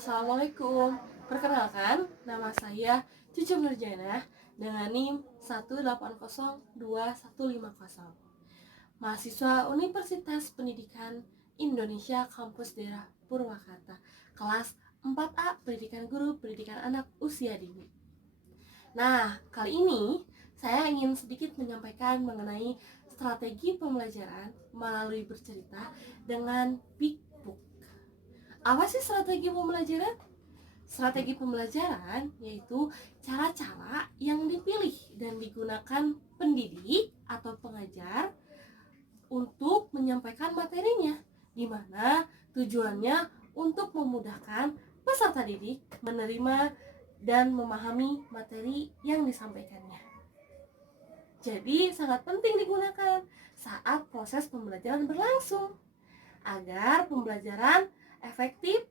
Assalamualaikum. Perkenalkan, nama saya Cucu Nurjana dengan NIM 1802150. Mahasiswa Universitas Pendidikan Indonesia Kampus Daerah Purwakarta, kelas 4A Pendidikan Guru Pendidikan Anak Usia Dini. Nah, kali ini saya ingin sedikit menyampaikan mengenai strategi pembelajaran melalui bercerita dengan Big Book. Apa sih strategi pembelajaran? Strategi pembelajaran yaitu cara-cara yang dipilih dan digunakan pendidik atau pengajar untuk menyampaikan materinya, di mana tujuannya untuk memudahkan peserta didik menerima dan memahami materi yang disampaikannya. Jadi sangat penting digunakan saat proses pembelajaran berlangsung agar pembelajaran efektif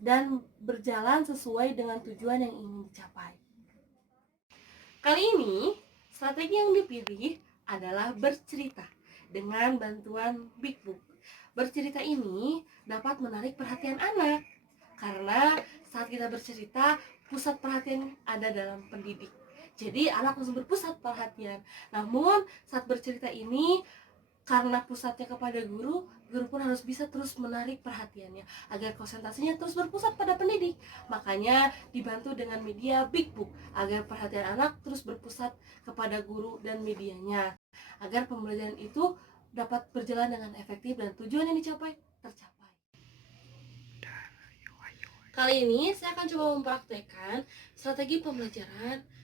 dan berjalan sesuai dengan tujuan yang ingin dicapai. Kali ini, strategi yang dipilih adalah bercerita dengan bantuan Big Book. Bercerita ini dapat menarik perhatian anak karena saat kita bercerita, pusat perhatian ada dalam pendidik. Jadi anak langsung berpusat perhatian. Namun saat bercerita ini, karena pusatnya kepada guru, guru pun harus bisa terus menarik perhatiannya agar konsentrasinya terus berpusat pada pendidik. Makanya dibantu dengan media Big Book agar perhatian anak terus berpusat kepada guru dan medianya, agar pembelajaran itu dapat berjalan dengan efektif dan tujuan yang dicapai tercapai. Kali ini saya akan coba mempraktekkan strategi pembelajaran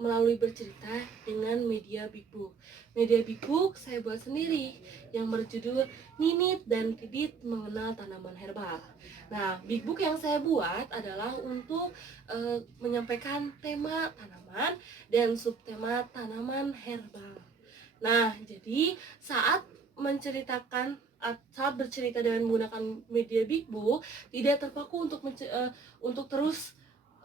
melalui bercerita dengan media Big Book. Media Big Book saya buat sendiri yang berjudul Ninit dan Didit Mengenal Tanaman Herbal. Nah, Big Book yang saya buat adalah untuk menyampaikan tema tanaman dan subtema tanaman herbal. Nah, jadi saat bercerita dengan menggunakan media Big Book, tidak terpaku untuk terus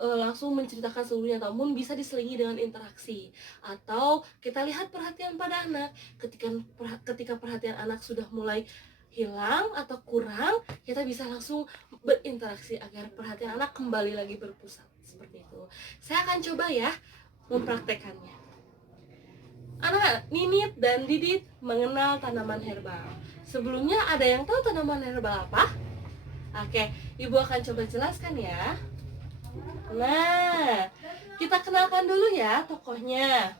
langsung menceritakan seluruhnya, namun bisa diselingi dengan interaksi. Atau kita lihat perhatian pada anak. Ketika perhatian anak sudah mulai hilang atau kurang, kita bisa langsung berinteraksi agar perhatian anak kembali lagi berpusat. Seperti itu. Saya akan coba ya mempraktekannya. Anak Ninit dan Didit mengenal tanaman herbal. Sebelumnya ada yang tahu tanaman herbal apa? Oke, Ibu akan coba jelaskan ya. Nah, kita kenalkan dulu ya tokohnya.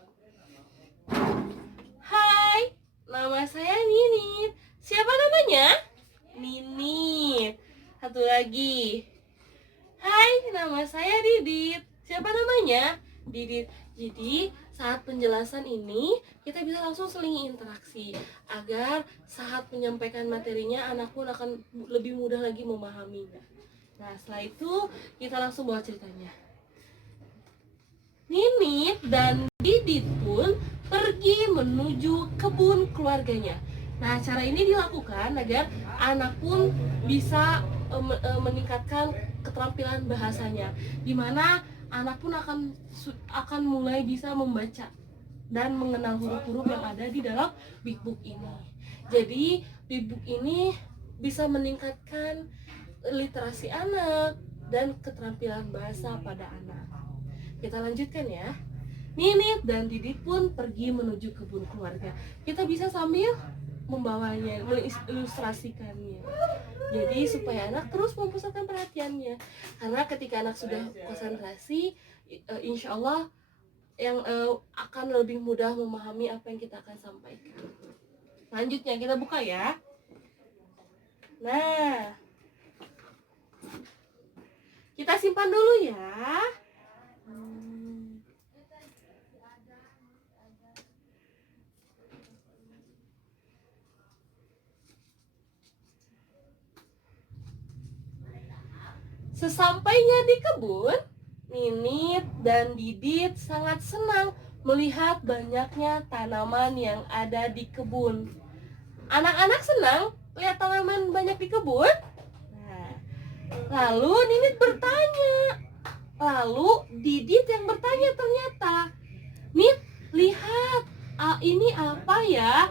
Hai, nama saya Ninit. Siapa namanya? Ninit. Satu lagi. Hai, nama saya Didit. Siapa namanya? Didit. Jadi saat penjelasan ini kita bisa langsung selingi interaksi agar saat menyampaikan materinya anak pun akan lebih mudah lagi memahaminya. Nah, setelah itu kita langsung bawa ceritanya. Ninit dan Didit pun pergi menuju kebun keluarganya. Nah, cara ini dilakukan agar anak pun bisa meningkatkan keterampilan bahasanya, di mana anak pun akan mulai bisa membaca dan mengenal huruf-huruf yang ada di dalam Big Book ini. Jadi, Big Book ini bisa meningkatkan literasi anak dan keterampilan bahasa pada anak. Kita lanjutkan ya. Ninit dan Didit pun pergi menuju kebun keluarga. Kita bisa sambil membawanya, mengilustrasikannya. Jadi supaya anak terus memusatkan perhatiannya. Karena ketika anak sudah konsentrasi, insya Allah yang akan lebih mudah memahami apa yang kita akan sampaikan. Lanjutnya kita buka ya. Nah, kita simpan dulu ya. Sesampainya di kebun, Ninit dan Didit sangat senang melihat banyaknya tanaman yang ada di kebun. Anak-anak senang lihat tanaman banyak di kebun. Nah, lalu Ninit bertanya. Lalu Didit yang bertanya ternyata. Nit, lihat, ini apa ya?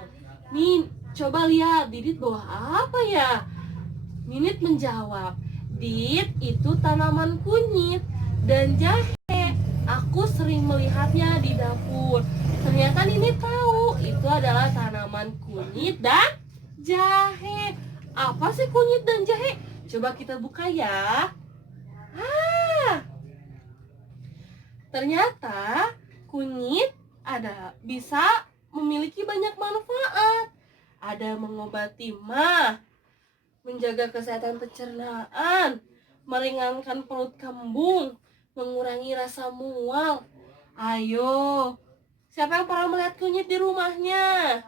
Nin, coba lihat, Didit bawa apa ya? Ninit menjawab, Dit, itu tanaman kunyit dan jahe. Aku sering melihatnya di dapur. Ternyata Nini tahu itu adalah tanaman kunyit dan jahe. Apa sih kunyit dan jahe? Coba kita buka ya. Ternyata kunyit bisa memiliki banyak manfaat. Ada mengobati MAH, menjaga kesehatan pencernaan, meringankan perut kembung, mengurangi rasa mual. Ayo, siapa yang pernah melihat kunyit di rumahnya?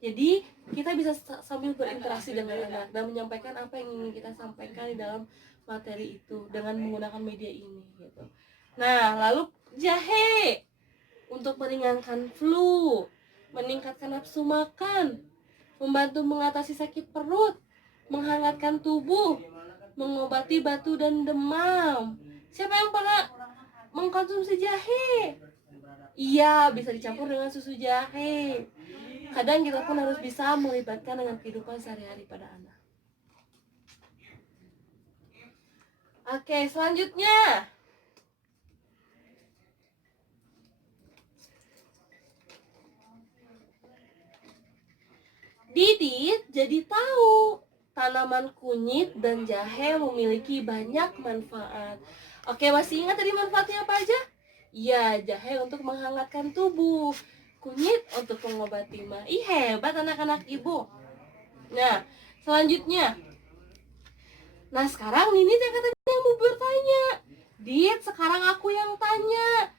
Jadi kita bisa sambil berinteraksi dengan anak dan menyampaikan apa yang ingin kita sampaikan di dalam materi itu dengan menggunakan media ini gitu. Nah, lalu jahe untuk meringankan flu, meningkatkan nafsu makan, membantu mengatasi sakit perut, menghangatkan tubuh, mengobati batu dan demam. Siapa yang pernah mengkonsumsi jahe? Iya, bisa dicampur dengan susu jahe. Kadang kita pun harus bisa melibatkan dengan kehidupan sehari-hari pada anak. Oke, selanjutnya. Didit jadi tahu tanaman kunyit dan jahe memiliki banyak manfaat. Oke, masih ingat tadi manfaatnya apa aja? Ya, jahe untuk menghangatkan tubuh, kunyit untuk mengobati MAH. Ih, hebat anak-anak ibu. Nah, selanjutnya. Nah, sekarang Nini yang mau bertanya. Dit, sekarang aku yang tanya.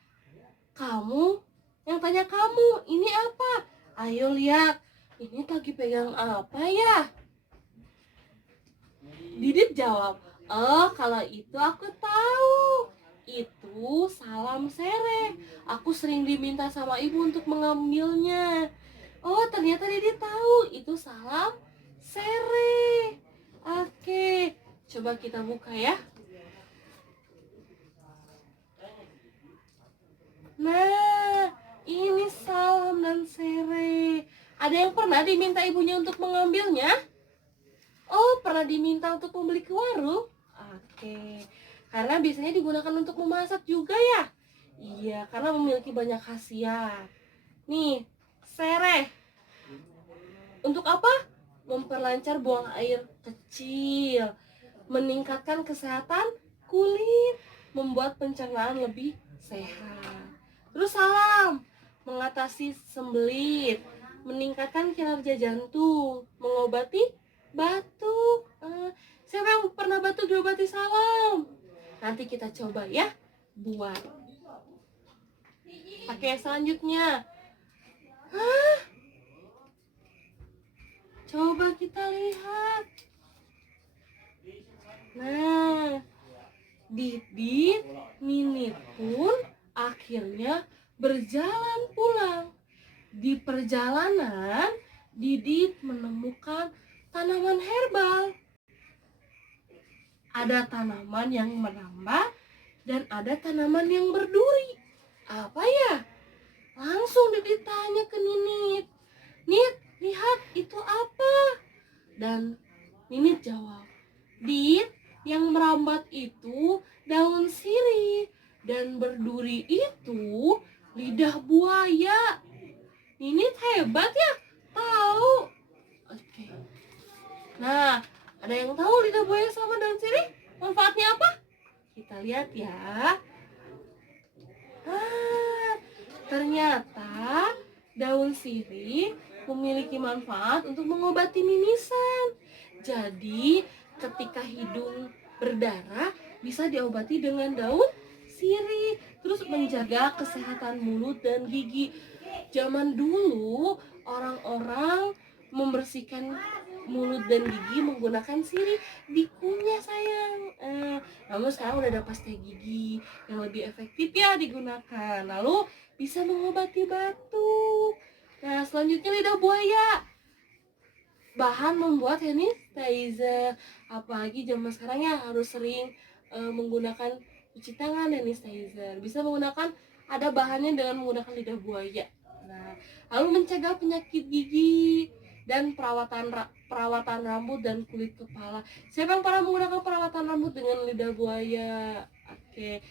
Kamu yang tanya kamu, ini apa? Ayo lihat. Ini lagi pegang apa ya? Didit jawab, "Oh, kalau itu aku tahu. Itu salam sereh. Aku sering diminta sama ibu untuk mengambilnya." Oh, ternyata Didit tahu itu salam sereh. Oke, coba kita buka ya. Nah, ini salam dan sereh. Ada yang pernah diminta ibunya untuk mengambilnya? Oh, pernah diminta untuk membeli ke warung? Oke. Karena biasanya digunakan untuk memasak juga ya? Iya, karena memiliki banyak khasiat. Nih, sereh. Untuk apa? Memperlancar buang air kecil, meningkatkan kesehatan kulit, membuat pencernaan lebih sehat. Terus salam, mengatasi sembelit, meningkatkan kinerja jantung, mengobati batuk. Siapa yang pernah batuk diobati salam? Nanti kita coba ya buat. Oke, selanjutnya. Coba kita lihat. Nah, Didit, Nini pun akhirnya berjalan pulang. Di perjalanan, Didit menemukan tanaman herbal. Ada tanaman yang merambat dan ada tanaman yang berduri. Apa ya? Langsung Didit tanya ke Ninit. "Nit, lihat itu apa?" Dan Ninit jawab, "Dit, yang merambat itu daun sirih dan berduri itu lidah buaya." Ninit hebat ya, tahu. Oke. Nah, ada yang tahu lidah buaya sama daun sirih manfaatnya apa? Kita lihat ya. Ternyata daun sirih memiliki manfaat untuk mengobati mimisan. Jadi, ketika hidung berdarah bisa diobati dengan daun sirih. Terus menjaga kesehatan mulut dan gigi. Zaman dulu orang-orang membersihkan mulut dan gigi menggunakan sirih, dikunyah sayang. Namun sekarang udah ada pasta gigi yang lebih efektif ya digunakan. Lalu bisa mengobati batuk. Nah, selanjutnya lidah buaya. Bahan membuat hand sanitizer. Apalagi zaman sekarang ya harus sering menggunakan cuci tangan hand sanitizer. Bisa menggunakan ada bahannya dengan menggunakan lidah buaya. Nah, lalu mencegah penyakit gigi dan perawatan rambut dan kulit kepala. Siapa yang pernah menggunakan perawatan rambut dengan lidah buaya? Oke,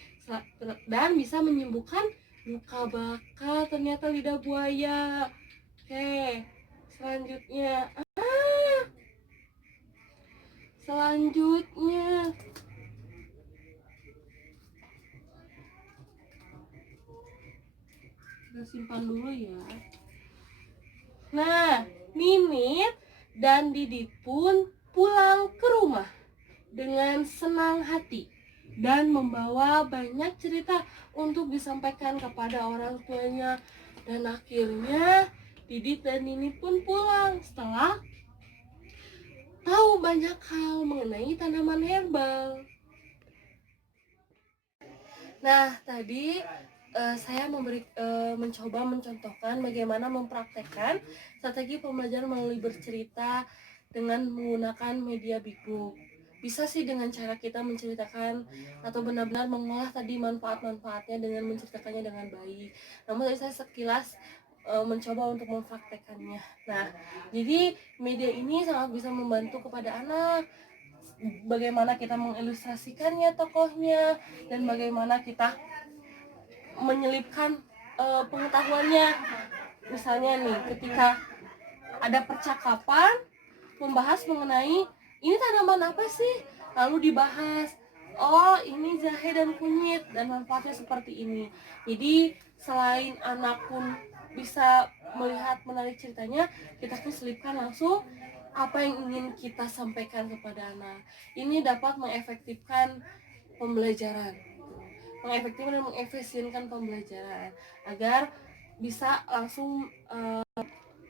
dan bisa menyembuhkan luka bakar ternyata lidah buaya. Oke, selanjutnya kita simpan dulu ya. Nah, Ninit dan Didit pun pulang ke rumah dengan senang hati dan membawa banyak cerita untuk disampaikan kepada orang tuanya. Dan akhirnya Didit dan Ninit pun pulang setelah tahu banyak hal mengenai tanaman herbal. Nah, tadi saya mencoba mencontohkan bagaimana mempraktekkan strategi pembelajaran melalui bercerita dengan menggunakan media Big Book. Bisa sih dengan cara kita menceritakan atau benar-benar mengolah tadi manfaat-manfaatnya dengan menceritakannya dengan baik. Namun tadi saya sekilas mencoba untuk mempraktekannya. Nah, jadi media ini sangat bisa membantu kepada anak bagaimana kita mengilustrasikannya tokohnya dan bagaimana kita menyelipkan pengetahuannya. Misalnya nih, ketika ada percakapan membahas mengenai ini tanaman apa sih, lalu dibahas, oh ini jahe dan kunyit dan manfaatnya seperti ini. Jadi selain anak pun bisa melihat menarik ceritanya, kita pun selipkan langsung apa yang ingin kita sampaikan kepada anak. Ini dapat mengefektifkan pembelajaran, mengefektifkan dan mengefisienkan pembelajaran agar bisa langsung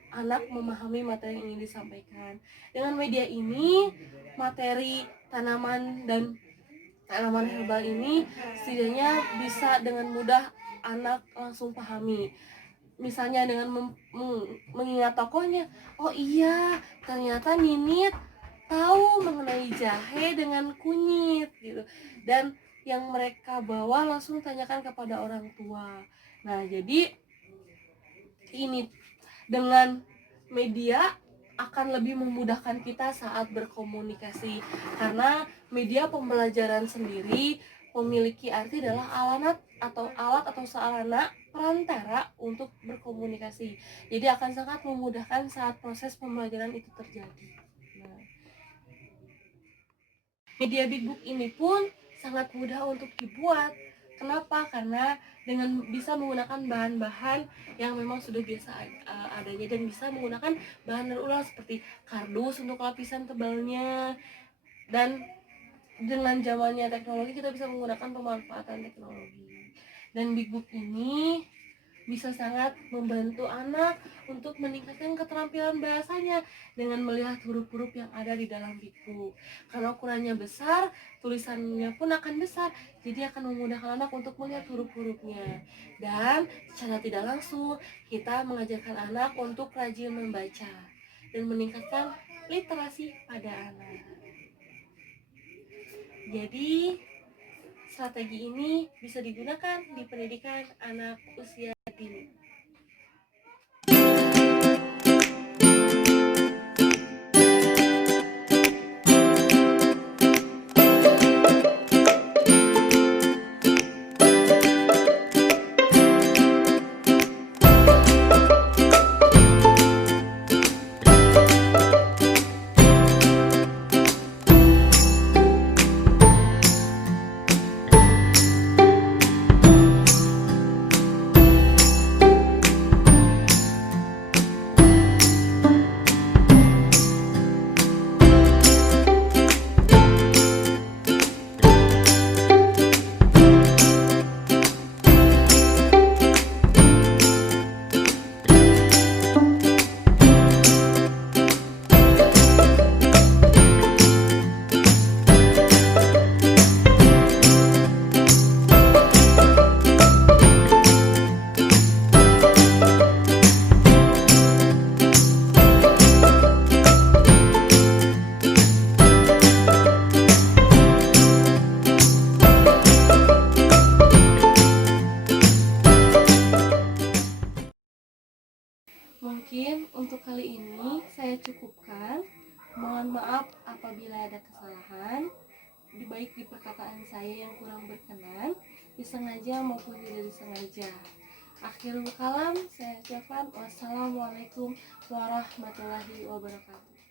anak memahami materi yang ingin disampaikan. Dengan media ini, materi tanaman dan tanaman herbal ini setidaknya bisa dengan mudah anak langsung pahami. Misalnya dengan mengingat tokohnya, oh iya ternyata Ninit tahu mengenai jahe dengan kunyit gitu, dan yang mereka bawa langsung tanyakan kepada orang tua. Nah, jadi ini dengan media akan lebih memudahkan kita saat berkomunikasi, karena media pembelajaran sendiri memiliki arti adalah alat atau sarana perantara untuk berkomunikasi. Jadi akan sangat memudahkan saat proses pembelajaran itu terjadi. Nah, media Big Book ini pun sangat mudah untuk dibuat. Kenapa? Karena dengan bisa menggunakan bahan-bahan yang memang sudah biasa adanya dan bisa menggunakan bahan berulang seperti kardus untuk lapisan tebalnya. Dan dengan zamannya teknologi, kita bisa menggunakan pemanfaatan teknologi. Dan Big Book ini bisa sangat membantu anak untuk meningkatkan keterampilan bahasanya dengan melihat huruf-huruf yang ada di dalam Big Book. Karena ukurannya besar, tulisannya pun akan besar, jadi akan memudahkan anak untuk melihat huruf-hurufnya. Dan secara tidak langsung, kita mengajarkan anak untuk rajin membaca dan meningkatkan literasi pada anak. Jadi strategi ini bisa digunakan di pendidikan anak usia dini. Mohon maaf apabila ada kesalahan, baik di perkataan saya yang kurang berkenan, disengaja maupun tidak disengaja. Akhirul kalam, saya ucapkan wassalamualaikum warahmatullahi wabarakatuh.